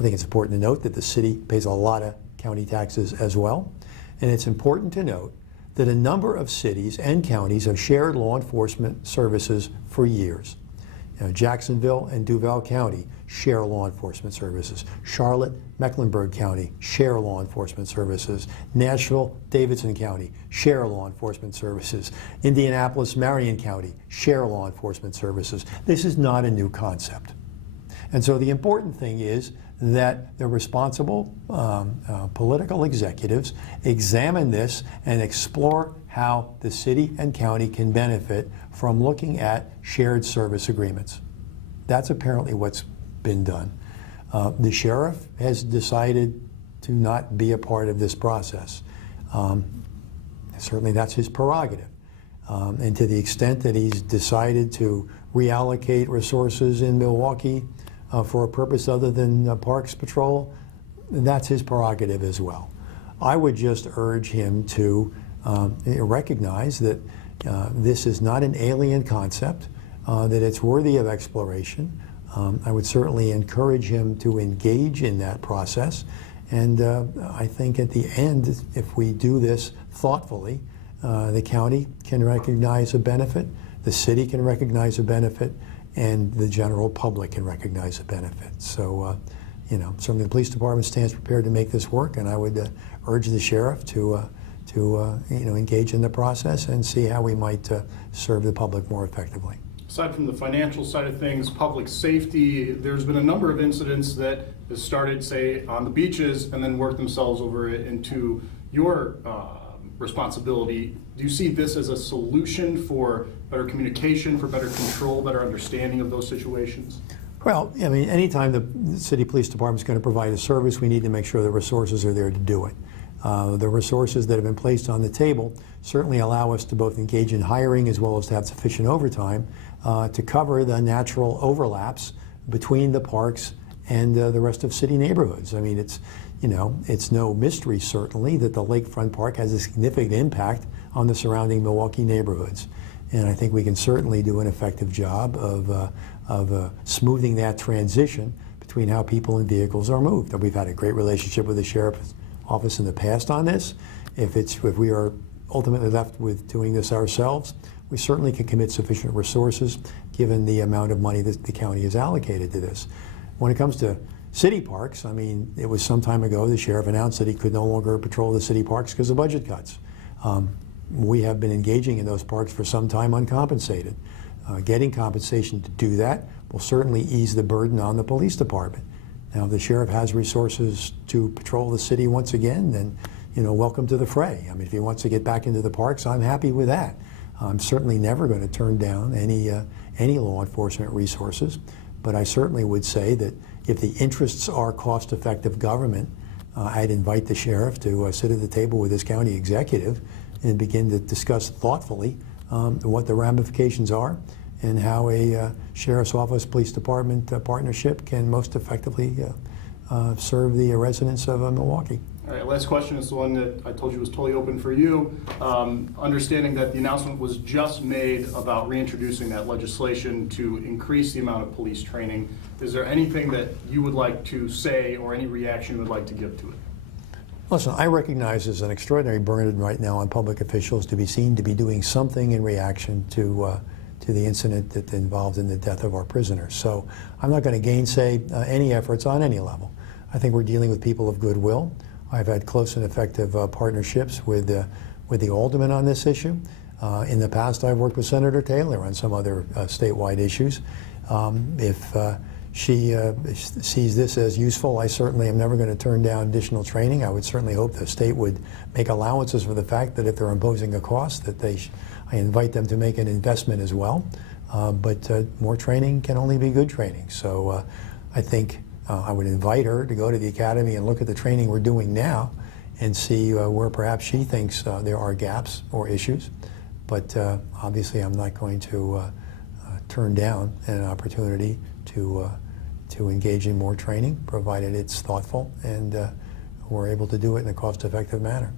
I think it's important to note that the city pays a lot of county taxes as well. And it's important to note that a number of cities and counties have shared law enforcement services for years. Jacksonville and Duval County share law enforcement services. Charlotte, Mecklenburg County share law enforcement services. Nashville, Davidson County share law enforcement services. Indianapolis, Marion County share law enforcement services. This is not a new concept. And so the important thing is that the responsible political executives examine this and explore how the city and county can benefit from looking at shared service agreements. That's apparently what's been done. The sheriff has decided to not be a part of this process. Certainly that's his prerogative. And to the extent that he's decided to reallocate resources in Milwaukee for a purpose other than Parks Patrol, that's his prerogative as well. I would just urge him to recognize that this is not an alien concept, that it's worthy of exploration. I would certainly encourage him to engage in that process. And I think at the end, if we do this thoughtfully, the county can recognize a benefit, the city can recognize a benefit, and the general public can recognize the benefit. So, certainly the police department stands prepared to make this work, and I would urge the sheriff to engage in the process and see how we might serve the public more effectively. Aside from the financial side of things, public safety, there's been a number of incidents that have started, say, on the beaches and then worked themselves over into your responsibility. Do you see this as a solution for better communication, for better control, better understanding of those situations? Well, I mean, anytime the city police department is going to provide a service, we need to make sure the resources are there to do it. The resources that have been placed on the table certainly allow us to both engage in hiring as well as to have sufficient overtime to cover the natural overlaps between the parks and the rest of city neighborhoods. I mean, it's no mystery, certainly, that the Lakefront Park has a significant impact on the surrounding Milwaukee neighborhoods. And I think we can certainly do an effective job of smoothing that transition between how people and vehicles are moved. And we've had a great relationship with the sheriff's office in the past on this. If we are ultimately left with doing this ourselves, we certainly can commit sufficient resources given the amount of money that the county has allocated to this. When it comes to city parks, I mean, it was some time ago the sheriff announced that he could no longer patrol the city parks because of budget cuts. We have been engaging in those parks for some time uncompensated. Getting compensation to do that will certainly ease the burden on the police department. Now, if the sheriff has resources to patrol the city once again, then, welcome to the fray. I mean, if he wants to get back into the parks, I'm happy with that. I'm certainly never going to turn down any law enforcement resources, but I certainly would say that if the interests are cost-effective government, I'd invite the sheriff to sit at the table with his county executive and begin to discuss thoughtfully what the ramifications are and how a sheriff's office police department partnership can most effectively serve the residents of Milwaukee. All right, last question is the one that I told you was totally open for you. Understanding that the announcement was just made about reintroducing that legislation to increase the amount of police training, is there anything that you would like to say or any reaction you would like to give to it? Listen, I recognize there's an extraordinary burden right now on public officials to be seen to be doing something in reaction to the incident that involved in the death of our prisoners. So I'm not going to gainsay any efforts on any level. I think we're dealing with people of goodwill. I've had close and effective partnerships with the aldermen on this issue. In the past, I've worked with Senator Taylor on some other statewide issues. If she sees this as useful, I certainly am never going to turn down additional training. I would certainly hope the state would make allowances for the fact that if they're imposing a cost, that I invite them to make an investment as well. But more training can only be good training. So I think I would invite her to go to the academy and look at the training we're doing now and see where perhaps she thinks there are gaps or issues. But obviously I'm not going to turn down an opportunity to engage in more training, provided it's thoughtful and we're able to do it in a cost-effective manner.